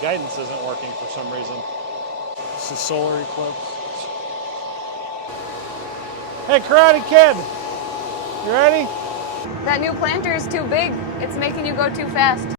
guidance isn't working for some reason. It's a solar eclipse. Hey, Karate Kid, you ready? That new planter is too big. It's making you go too fast.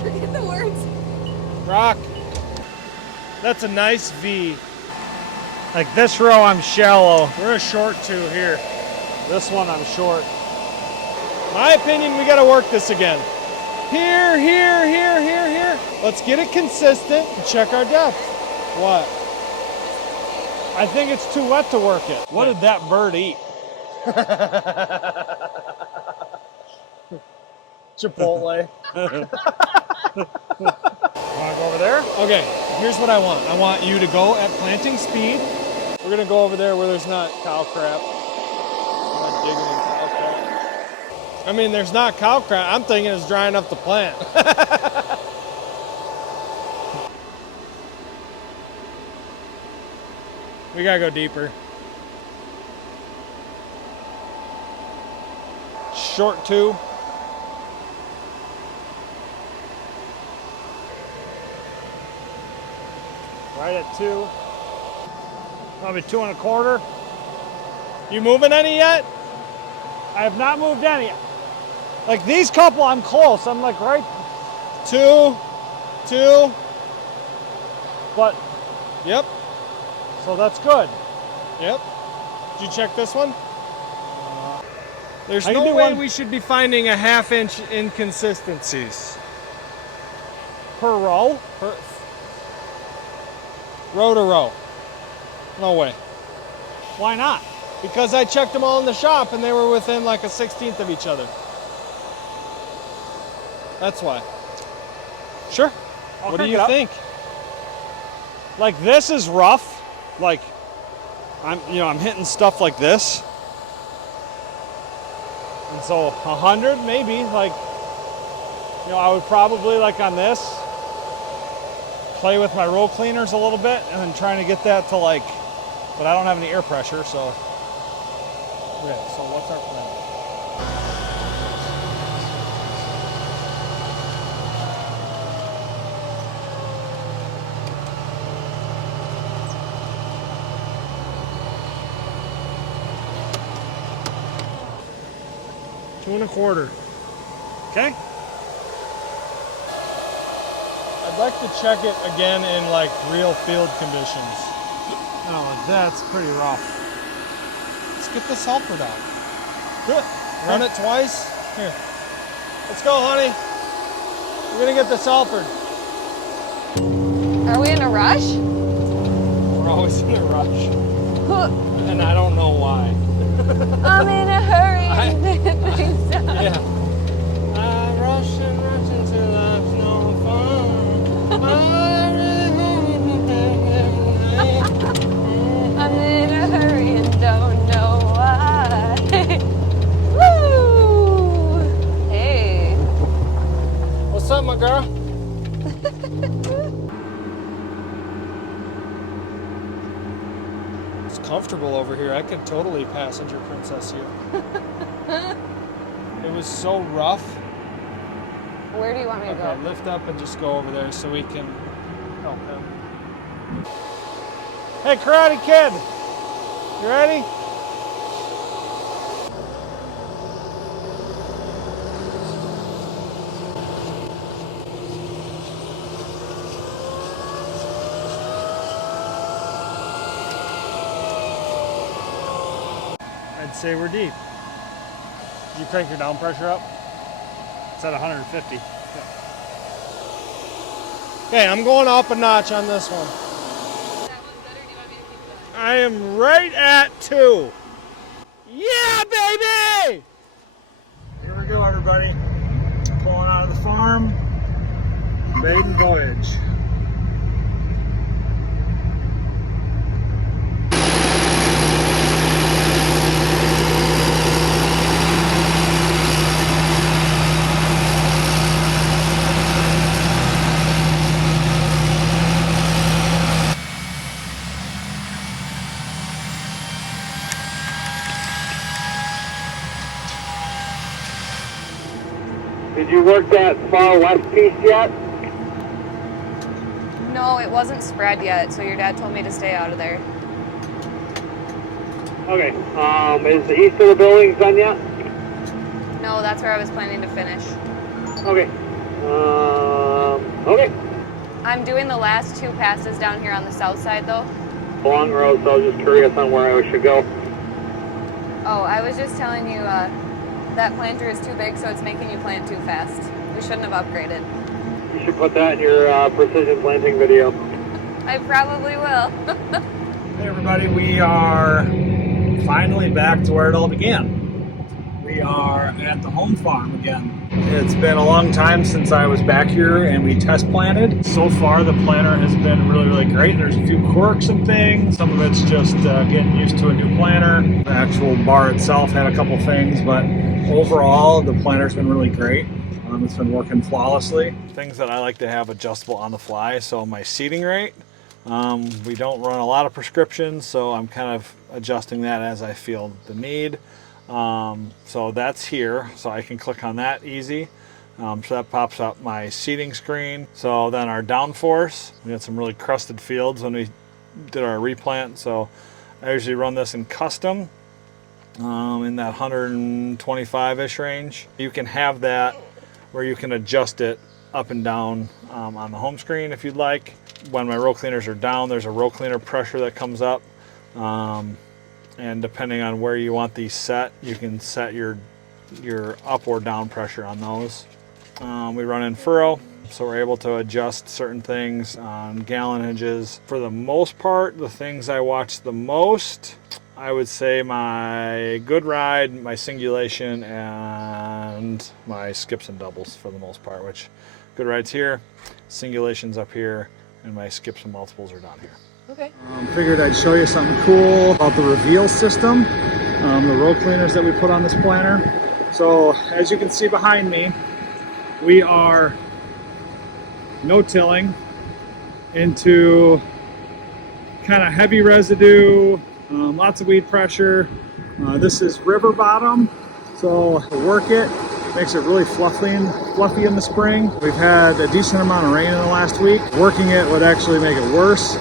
Forget the words. Rock. That's a nice V. Like this row, I'm shallow. We're a short two here. This one, I'm short. My opinion, we gotta work this again. Here, here, here, here, here. Let's get it consistent and check our depth. What? I think it's too wet to work it. What did that bird eat? Chipotle. Want to go over there? Okay, here's what I want. I want you to go at planting speed. We're gonna go over there where there's not cow crap. I'm not digging in cow crap. I mean, there's not cow crap. I'm thinking it's dry enough to plant. We gotta go deeper. Short two. Right at 2. Probably 2 1/4. You moving any yet? I have not moved any. Like these couple, I'm close. I'm like right 2, 2. But, yep. So that's good. Yep. Did you check this one? There's no way we should be finding a 1/2 inch inconsistencies. Per row? Row to row. No way. Why not? Because I checked them all in the shop and they were within like a 1/16 of each other. That's why. Sure. What do you think? Like this is rough. Like I'm hitting stuff like this. And so 100 maybe, like, I would probably like on this play with my roll cleaners a little bit and then trying to get that to like, but I don't have any air pressure, so. Okay, so what's our plan? Two 1/4. Okay. I'd like to check it again in like real field conditions. Oh, that's pretty rough. Let's get the sulfur out. Do it. Run it twice. Here. Let's go, honey. We're gonna get the sulfur. Are we in a rush? We're always in a rush. And I don't know why. I'm in a hurry. Yeah. I rush and rush until life's no fun. I'm in a hurry and don't know why. Woo! Hey. What's up, my girl? It's comfortable over here. I could totally passenger princess you. It was so rough. Where do you want me to go? Okay, lift up and just go over there so we can help him. Hey, Karate Kid, you ready? I'd say we're deep. Did you crank your down pressure up? It's at 150. Okay, I'm going up a notch on this one. That one's better. Do you want me to keep going? I am right at 2. Yeah, baby! Here we go, everybody. Pulling out of the farm. Maiden voyage. Did you work that far west piece yet? No, it wasn't spread yet, so your dad told me to stay out of there. Okay. Is the east of the buildings done yet? No, that's where I was planning to finish. Okay. Okay. I'm doing the last 2 passes down here on the south side, though. Long road, so I was just curious on where I should go. Oh, I was just telling you that planter is too big, so it's making you plant too fast. We shouldn't have upgraded. You should put that in your precision planting video. I probably will. Hey everybody, we are finally back to where it all began. We are at the home farm again. It's been a long time since I was back here and we test planted. So far the planter has been really great. There's a few quirks and things. Some of it's just getting used to a new planter. The actual bar itself had a couple things, but overall the planter's been really great. It's been working flawlessly. Things that I like to have adjustable on the fly. So my seeding rate, we don't run a lot of prescriptions, so I'm kind of adjusting that as I feel the need. So that's here, so I can click on that easy. So that pops up my seeding screen. So then our downforce, we had some really crusted fields when we did our replant, so I usually run this in custom, in that 125-ish range. You can have that where you can adjust it up and down on the home screen if you'd like. When my row cleaners are down, there's a row cleaner pressure that comes up. And depending on where you want these set, you can set your up or down pressure on those. We run in furrow, so we're able to adjust certain things on gallonages. For the most part, the things I watch the most, I would say my good ride, my singulation, and my skips and doubles for the most part, which good ride's here, singulation's up here, and my skips and multiples are down here. Okay. Figured I'd show you something cool about the reveal system, the row cleaners that we put on this planter. So as you can see behind me, we are no-tilling into kind of heavy residue, lots of weed pressure. This is river bottom, so work it. Makes it really fluffy in the spring. We've had a decent amount of rain in the last week. Working it would actually make it worse.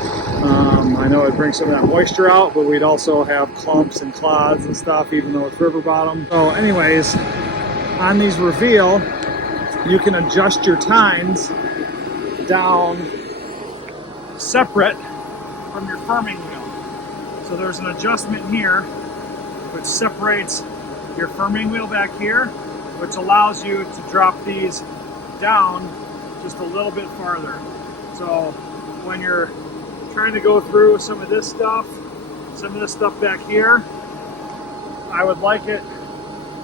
I know it brings some of that moisture out, but we'd also have clumps and clods and stuff, even though it's river bottom. So anyways, on these reveal, you can adjust your tines down separate from your firming wheel. So there's an adjustment here which separates your firming wheel back here, which allows you to drop these down just a little bit farther. So when you're trying to go through some of this stuff back here, I would like it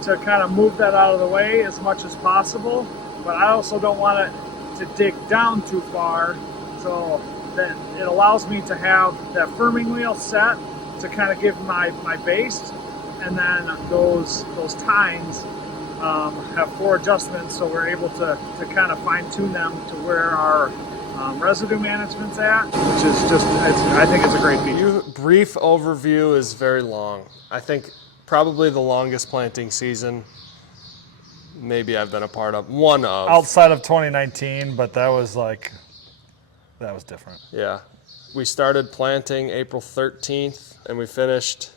to kind of move that out of the way as much as possible, but I also don't want it to dig down too far, so that it allows me to have that firming wheel set to kind of give my base, and then those tines have 4 adjustments, so we're able to kind of fine tune them to where our residue management's at, which is just, I think it's a great feature. Brief overview is very long. I think probably the longest planting season maybe I've been a part of. One of. Outside of 2019, but that was different. Yeah. We started planting April 13th and we finished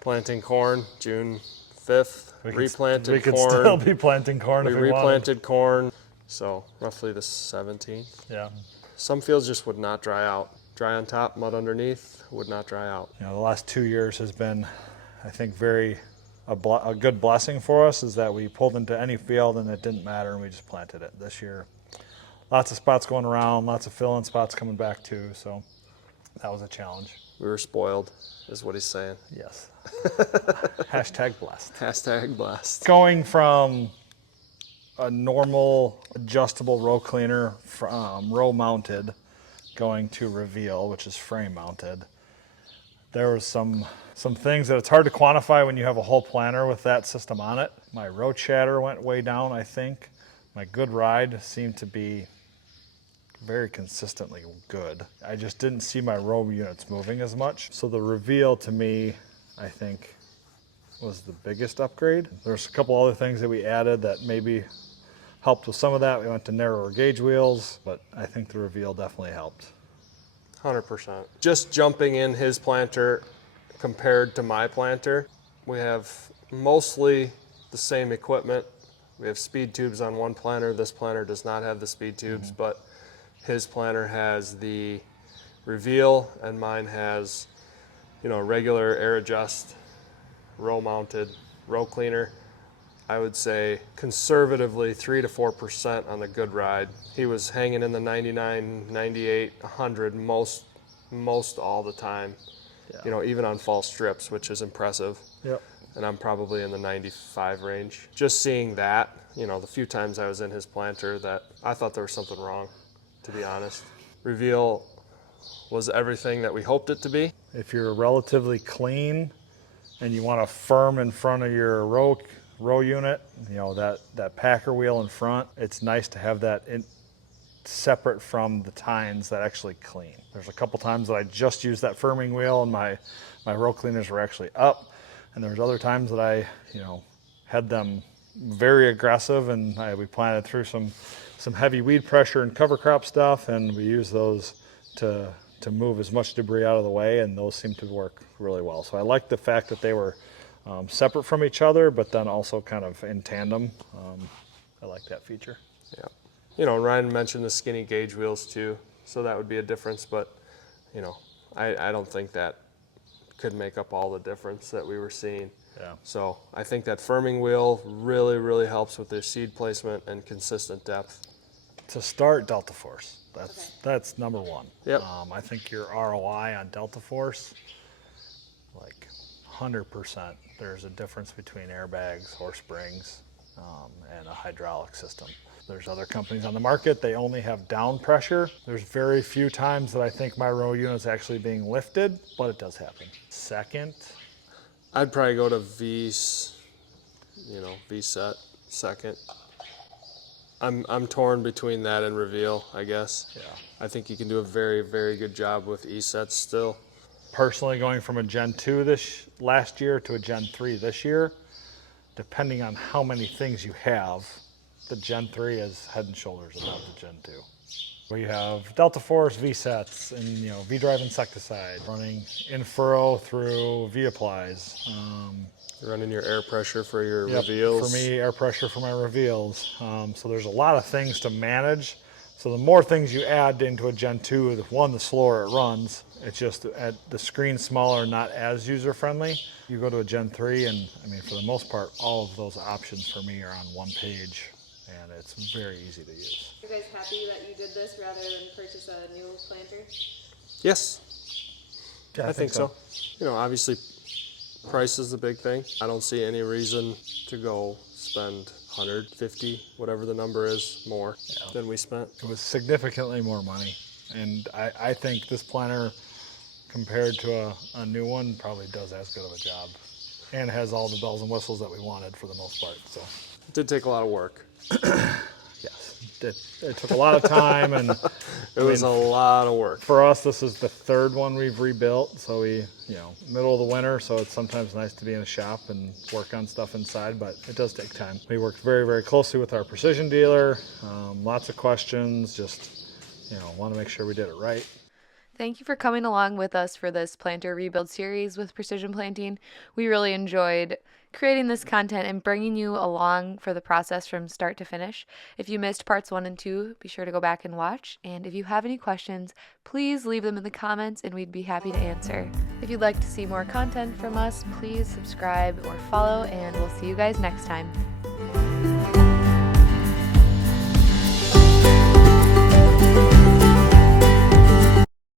planting corn June 5th. We replanted could corn. still be planting corn if we wanted. replanted corn, so roughly the 17th. Yeah. Some fields just would not dry out. Dry on top, mud underneath, would not dry out. You know, the last 2 years has been, I think, a good blessing for us, is that we pulled into any field and it didn't matter and we just planted it. This year, lots of spots going around, lots of fill-in spots coming back too, so that was a challenge. We were spoiled, is what he's saying. Yes. Hashtag blessed. Hashtag blessed. Going from a normal adjustable row cleaner from row mounted going to reveal, which is frame mounted, there was some things that it's hard to quantify when you have a whole planter with that system on it. My row chatter went way down, I think. My good ride seemed to be very consistently good. I just didn't see my row units moving as much. So the reveal to me, I think, was the biggest upgrade. There's a couple other things that we added that maybe helped with some of that. We went to narrower gauge wheels, but I think the Reveal definitely helped. 100%. Just jumping in his planter compared to my planter, we have mostly the same equipment. We have speed tubes on one planter. This planter does not have the speed tubes, but his planter has the Reveal and mine has, regular air adjust, row mounted, row cleaner. I would say conservatively 3 to 4% on the good ride. He was hanging in the 99, 98, 100 most all the time. Yeah. Even on fall strips, which is impressive. Yep. And I'm probably in the 95 range. Just seeing that, the few times I was in his planter, that I thought there was something wrong, to be honest. Reveal was everything that we hoped it to be. If you're relatively clean and you want to firm in front of your row unit, that packer wheel in front, it's nice to have that separate from the tines that actually clean. There's a couple times that I just used that firming wheel and my row cleaners were actually up, and there's other times that I had them very aggressive, and we planted through some heavy weed pressure and cover crop stuff, and we use those to move as much debris out of the way, and those seem to work really well. So I like the fact that they were separate from each other, but then also kind of in tandem. I like that feature. Yeah. Ryan mentioned the skinny gauge wheels too, so that would be a difference, but I don't think that could make up all the difference that we were seeing. Yeah. So I think that firming wheel really, really helps with their seed placement and consistent depth. To start, Delta Force. That's number one. Yep. I think your ROI on Delta Force, like 100%. There's a difference between airbags, horse springs, and a hydraulic system. There's other companies on the market, they only have down pressure. There's very few times that I think my row unit is actually being lifted, but it does happen. Second, I'd probably go to V-set second. I'm torn between that and Reveal, I guess. Yeah. I think you can do a very, very good job with E-sets still. Personally, going from a Gen 2 this last year to a Gen 3 this year, depending on how many things you have, the Gen 3 is head and shoulders above the Gen 2. We have Delta Force V-sets and V-drive insecticide running in furrow through V-applies. Running your air pressure for your Yep, Reveals. for me, air pressure for my Reveals. So there's a lot of things to manage. So the more things you add into a Gen 2, the slower it runs. It's just at the screen smaller, not as user-friendly. You go to a Gen 3, and for the most part, all of those options for me are on one page, and it's very easy to use. Are you guys happy that you did this rather than purchase a new planter? Yes, Yeah, I think so. Obviously, price is the big thing. I don't see any reason to go spend 150, whatever the number is, more than we spent. It was significantly more money, and I think this planter, compared to a new one, probably does as good of a job, and has all the bells and whistles that we wanted for the most part. So It did take a lot of work. yes, it took a lot of time, and It was a lot of work. for us, this is the third one we've rebuilt. So we, middle of the winter, so it's sometimes nice to be in a shop and work on stuff inside, but it does take time. We worked very, very closely with our precision dealer. Lots of questions, just, want to make sure we did it right. Thank you for coming along with us for this planter rebuild series with Precision Planting. We really enjoyed creating this content and bringing you along for the process from start to finish. If you missed parts 1 and 2, be sure to go back and watch. And if you have any questions, please leave them in the comments and we'd be happy to answer. If you'd like to see more content from us, please subscribe or follow, and we'll see you guys next time.